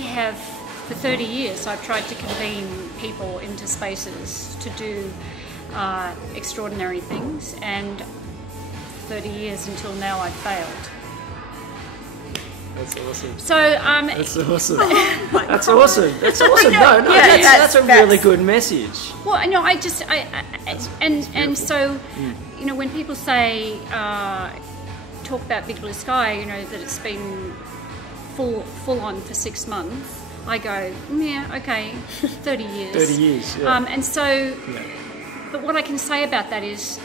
have, for 30 years, I've tried to convene people into spaces to do extraordinary things, and 30 years until now I've failed. That's awesome. So, that's awesome. That's awesome. That's awesome. No, that's a really good message. Well, no, and so, you know, when people say, talk about Big Blue Sky, you know, that it's been full on for 6 months, I go, yeah, okay, 30 years. 30 years, yeah. And so, but what I can say about that is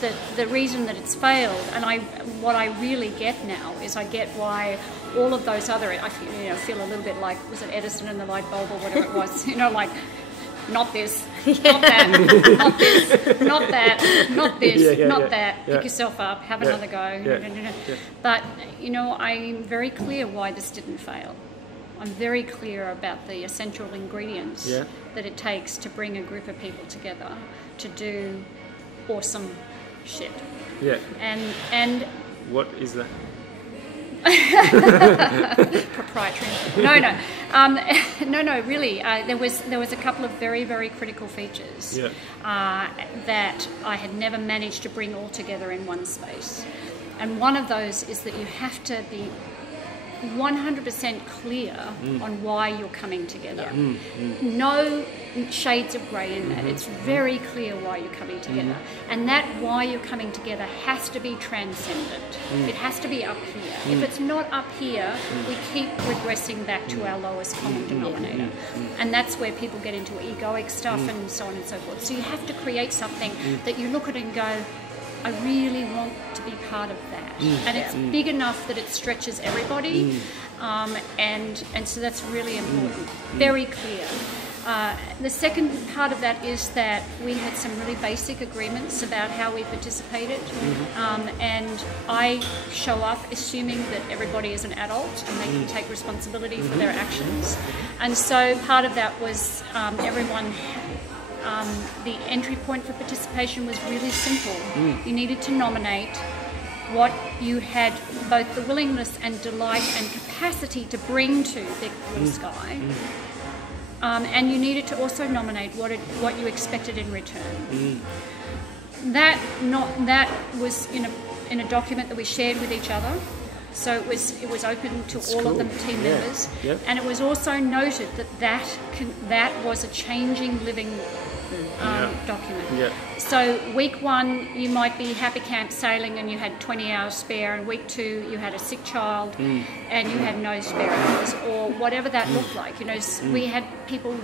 that the reason that it's failed, and what I really get now is I get why all of those other, I feel a little bit like, was it Edison and the light bulb or whatever it was, you know, like, not this, not that, not this, not that, not this, not that. Pick yourself up, have another go. But, you know, I'm very clear why this didn't fail. I'm very clear about the essential ingredients that it takes to bring a group of people together to do awesome shit. Yeah. And what is that? Proprietary. No, really. There was a couple of very, very critical features that I had never managed to bring all together in one space. And one of those is that you have to be 100% clear on why you're coming together. No shades of grey in that. It's very clear why you're coming together. And that why you're coming together has to be transcendent. It has to be up here. If it's not up here, we keep regressing back to our lowest common denominator. And that's where people get into egoic stuff and so on and so forth. So you have to create something that you look at and go, I really want to be part of that. And it's big enough that it stretches everybody. And so that's really important. Very clear. The second part of that is that we had some really basic agreements about how we participated. And I show up assuming that everybody is an adult and they can take responsibility for their actions. And so part of that was everyone... the entry point for participation was really simple. You needed to nominate what you had both the willingness and delight and capacity to bring to Big Blue Sky. And you needed to also nominate what you expected in return. That was in a document that we shared with each other. So it was open to all of the team members, and it was also noted that was a changing, living document. So week 1 you might be happy camp sailing and you had 20 hours spare, and week 2 you had a sick child and you had no spare hours, or whatever that looked like. You know, we had people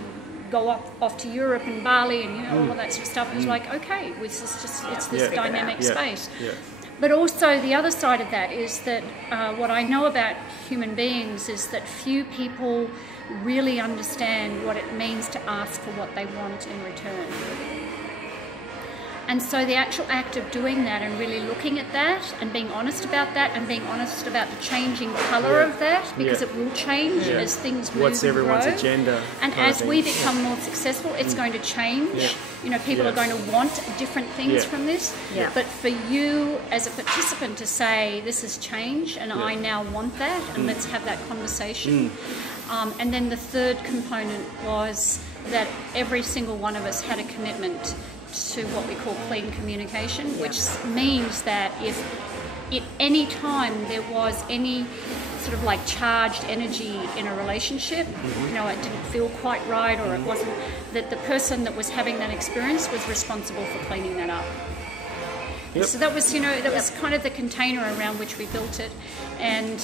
go off to Europe and Bali and all of that sort of stuff. It was like, okay, it's this dynamic space. But also the other side of that is that what I know about human beings is that few people really understand what it means to ask for what they want in return. And so the actual act of doing that and really looking at that and being honest about that and being honest about the changing colour of that, because it will change as things move What's everyone's and grow. agenda? And as we become more successful, it's going to change. You know, people are going to want different things from this. But for you as a participant to say, this has changed and I now want that, and let's have that conversation. And then the third component was that every single one of us had a commitment to what we call clean communication, which means that if at any time there was any sort of like charged energy in a relationship, you know, it didn't feel quite right, or it wasn't, that the person that was having that experience was responsible for cleaning that up. So that was, you know, that was kind of the container around which we built it, and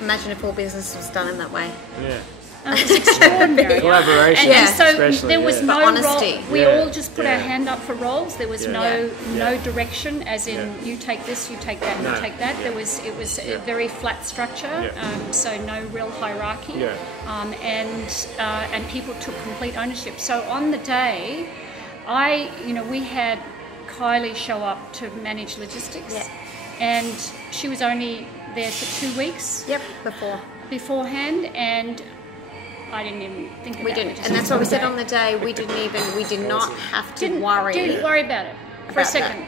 imagine if all business was done in that way. It was extraordinary. Collaboration. And so there was no honesty. role. We all just put our hand up for roles. There was no direction, as in you take this, you take that, you take that. It was a very flat structure, so no real hierarchy, and people took complete ownership. So on the day, we had Kylie show up to manage logistics, and she was only there for 2 weeks. Beforehand, and I didn't even think about it. We didn't, and that's what we said on the day. We did not have to worry. Didn't worry about it for a second.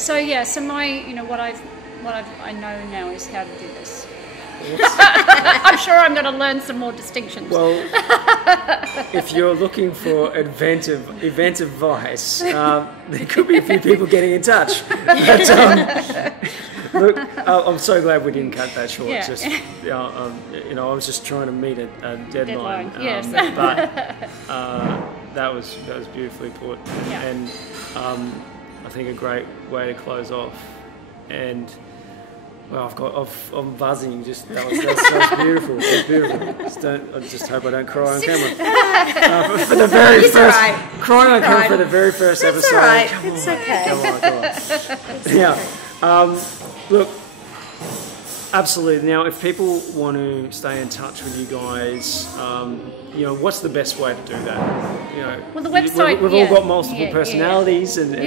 So So my, what I know now is how to do this. I'm sure I'm going to learn some more distinctions. Well, if you're looking for event advice, there could be a few people getting in touch. But, look, I'm so glad we didn't cut that short. Yeah. Just, I was just trying to meet a deadline. Yes. But that was beautifully put, Yeah. and I think a great way to close off. And well, I'm buzzing. Just that was beautiful. It was beautiful. I just hope I don't cry on camera. For the very first crying on camera for the very first episode. It's all right. Come It's on, okay. Come on. Yeah. Look, absolutely. Now, if people want to stay in touch with you guys, what's the best way to do that? Well, the website. We've all got multiple personalities, and the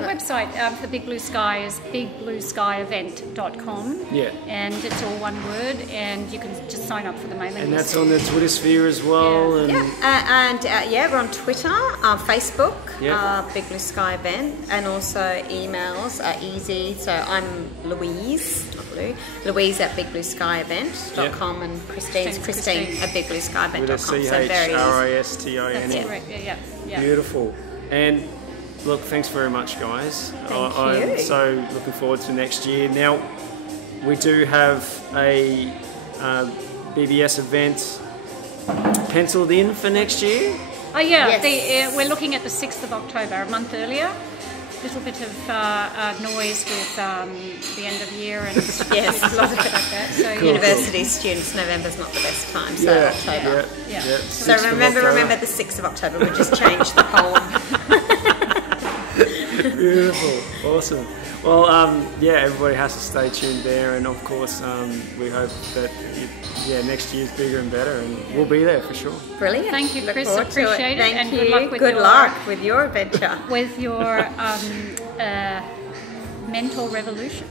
website for Big Blue Sky is bigblueskyevent.com. Yeah. And it's all one word, and you can just sign up for the mailing list. And that's on the Twitter sphere as well. Yeah. And we're on Twitter, Facebook, Yeah. Big Blue Sky Event, and also emails are easy. So I'm Louise, not Lou, Louise at bigblueskyevent.com, and Christine at bigblueskyevent.com. with a CHRISTINE. That's correct. Yeah. Beautiful. And look, thanks very much, guys. Thank I'm you. so looking forward to next year. Now, we do have a BBS event penciled in for next year. Oh yeah, Yes. we're looking at the 6th of October, a month earlier. A little bit of noise with the end of year and Yes. lots of it like that. So University students, November's not the best time, so October. Yeah. So remember the 6th of October, we just changed the poem. Beautiful, awesome. Well, everybody has to stay tuned there, and of course, we hope that next year's bigger and better, and we'll be there for sure. Brilliant. Thank you, Look Chris. forward to Appreciate it. Thank And you. good luck with Good your- luck with your adventure. with your mental revolution.